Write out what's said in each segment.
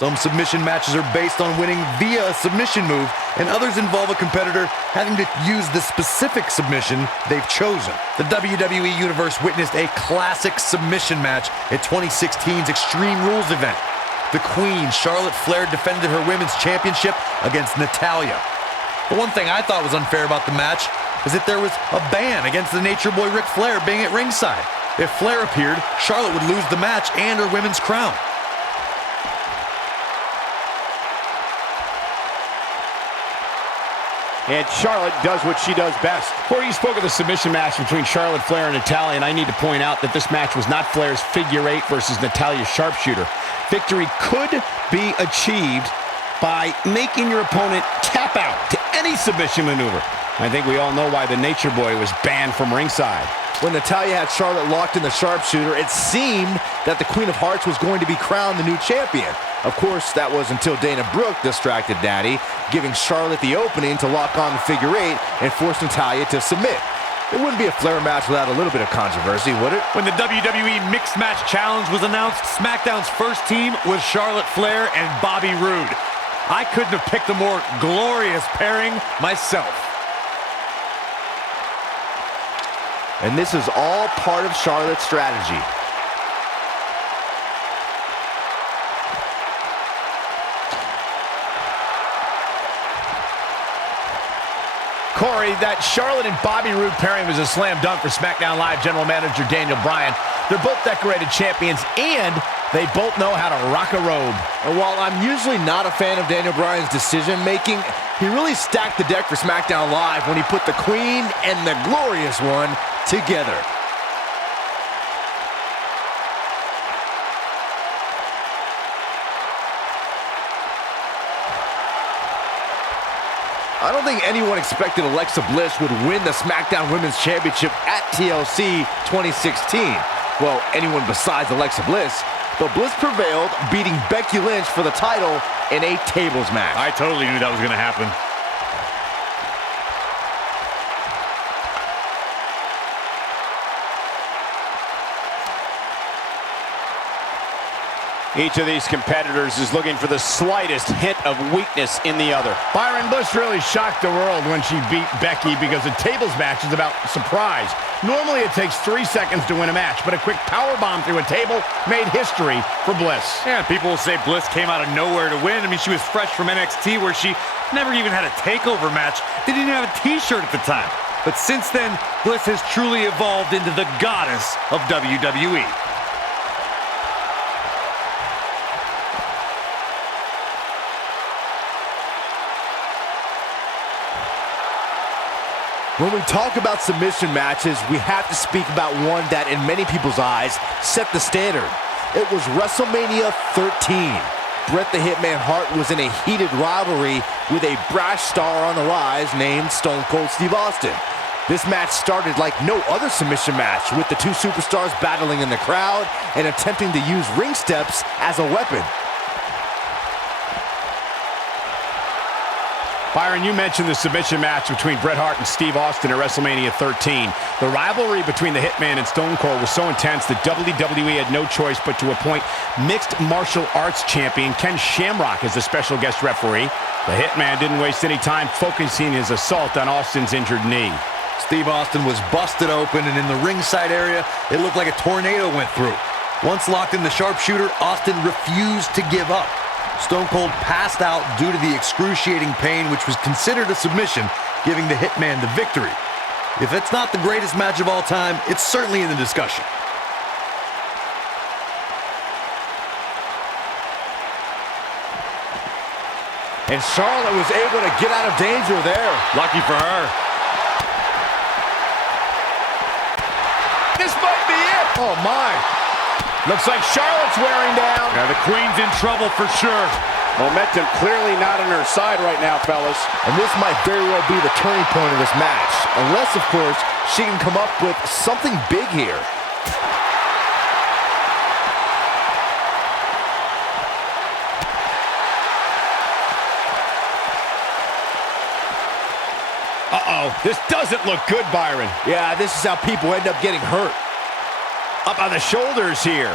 Some submission matches are based on winning via a submission move, and others involve a competitor having to use the specific submission they've chosen. The WWE Universe witnessed a classic submission match at 2016's Extreme Rules event. The Queen, Charlotte Flair, defended her Women's Championship against Natalya. The one thing I thought was unfair about the match is that there was a ban against the Nature Boy Ric Flair being at ringside. If Flair appeared, Charlotte would lose the match and her women's crown. And Charlotte does what she does best. Corey, you spoke of the submission match between Charlotte Flair and Natalya, and I need to point out that this match was not Flair's figure eight versus Natalya's sharpshooter. Victory could be achieved by making your opponent tap out to any submission maneuver. I think we all know why the Nature Boy was banned from ringside. When Natalya had Charlotte locked in the sharpshooter, it seemed that the Queen of Hearts was going to be crowned the new champion. Of course, that was until Dana Brooke distracted Natty, giving Charlotte the opening to lock on the figure eight and force Natalya to submit. It wouldn't be a Flair match without a little bit of controversy, would it? When the WWE Mixed Match Challenge was announced, SmackDown's first team was Charlotte Flair and Bobby Roode. I couldn't have picked a more glorious pairing myself. And this is all part of Charlotte's strategy. Corey, that Charlotte and Bobby Roode pairing was a slam dunk for SmackDown Live General Manager Daniel Bryan. They're both decorated champions, and they both know how to rock a robe. And while I'm usually not a fan of Daniel Bryan's decision-making, he really stacked the deck for SmackDown Live when he put the Queen and the Glorious One together. I don't think anyone expected Alexa Bliss would win the SmackDown Women's Championship at TLC 2016. Well, anyone besides Alexa Bliss. But Bliss prevailed, beating Becky Lynch for the title in a tables match. I totally knew that was going to happen. Each of these competitors is looking for the slightest hint of weakness in the other. Byron, Bliss really shocked the world when she beat Becky because a tables match is about surprise. Normally it takes 3 seconds to win a match, but a quick powerbomb through a table made history for Bliss. Yeah, people will say Bliss came out of nowhere to win. I mean, she was fresh from NXT where she never even had a takeover match. They didn't even have a t-shirt at the time. But since then, Bliss has truly evolved into the goddess of WWE. When we talk about submission matches, we have to speak about one that, in many people's eyes, set the standard. It was WrestleMania 13. Bret the Hitman Hart was in a heated rivalry with a brash star on the rise named Stone Cold Steve Austin. This match started like no other submission match, with the two superstars battling in the crowd and attempting to use ring steps as a weapon. Byron, you mentioned the submission match between Bret Hart and Steve Austin at WrestleMania 13. The rivalry between the Hitman and Stone Cold was so intense that WWE had no choice but to appoint mixed martial arts champion Ken Shamrock as the special guest referee. The Hitman didn't waste any time focusing his assault on Austin's injured knee. Steve Austin was busted open, and in the ringside area, it looked like a tornado went through. Once locked in the sharpshooter, Austin refused to give up. Stone Cold passed out due to the excruciating pain, which was considered a submission, giving the Hitman the victory. If it's not the greatest match of all time, it's certainly in the discussion. And Charlotte was able to get out of danger there. Lucky for her. This might be it. Oh, my. Looks like Charlotte's wearing down. Yeah, the Queen's in trouble for sure. Momentum clearly not on her side right now, fellas. And this might very well be the turning point of this match. Unless, of course, she can come up with something big here. Uh-oh, this doesn't look good, Byron. Yeah, this is how people end up getting hurt. Up on the shoulders here.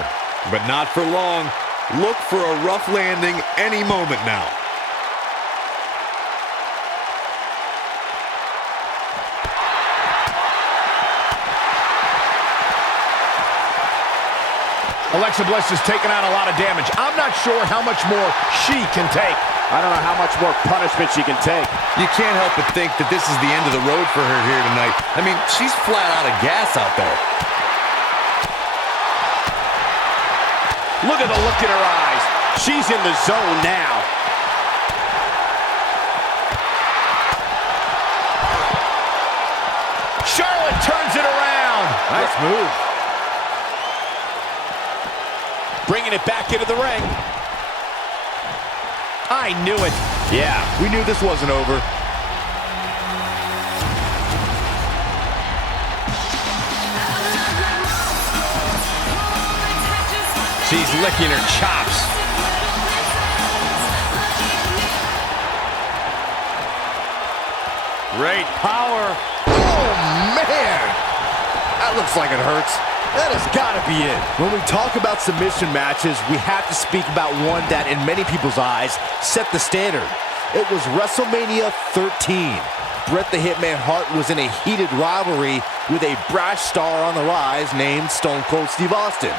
But not for long. Look for a rough landing any moment now. Alexa Bliss is taking on a lot of damage. I'm not sure how much more she can take. I don't know how much more punishment she can take. You can't help but think that this is the end of the road for her here tonight. I mean, she's flat out of gas out there. Look at the look in her eyes. She's in the zone now. Charlotte turns it around. Nice move. Bringing it back into the ring. I knew it. Yeah, we knew this wasn't over. She's licking her chops. Great power. Oh, man! That looks like it hurts. That has got to be it. When we talk about submission matches, we have to speak about one that, in many people's eyes, set the standard. It was WrestleMania 13. Bret the Hitman Hart was in a heated rivalry with a brash star on the rise named Stone Cold Steve Austin.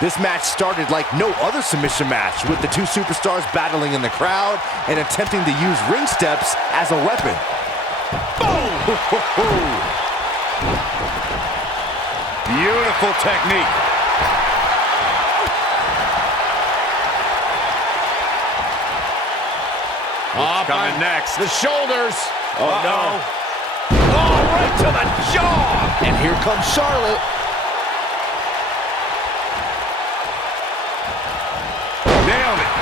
This match started like no other submission match, with the two superstars battling in the crowd and attempting to use ring steps as a weapon. Boom! Beautiful technique. Coming next. The shoulders. Oh, no. Oh, right to the jaw. And here comes Charlotte. Nailed it.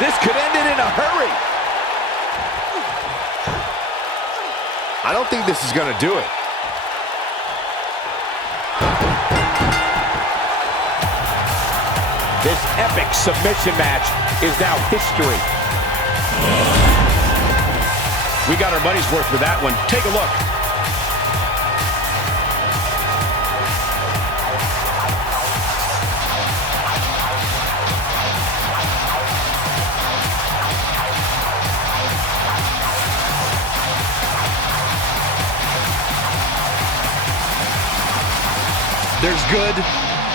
This could end it in a hurry. I don't think this is going to do it. This epic submission match is now history. We got our money's worth with that one. Take a look. There's good,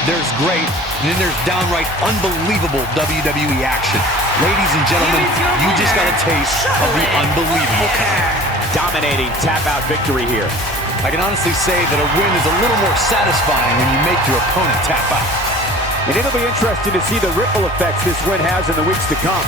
there's great, and then there's downright unbelievable WWE action. Ladies and gentlemen, you just got a taste of the unbelievable kind. Dominating tap-out victory here. I can honestly say that a win is a little more satisfying when you make your opponent tap out. And it'll be interesting to see the ripple effects this win has in the weeks to come.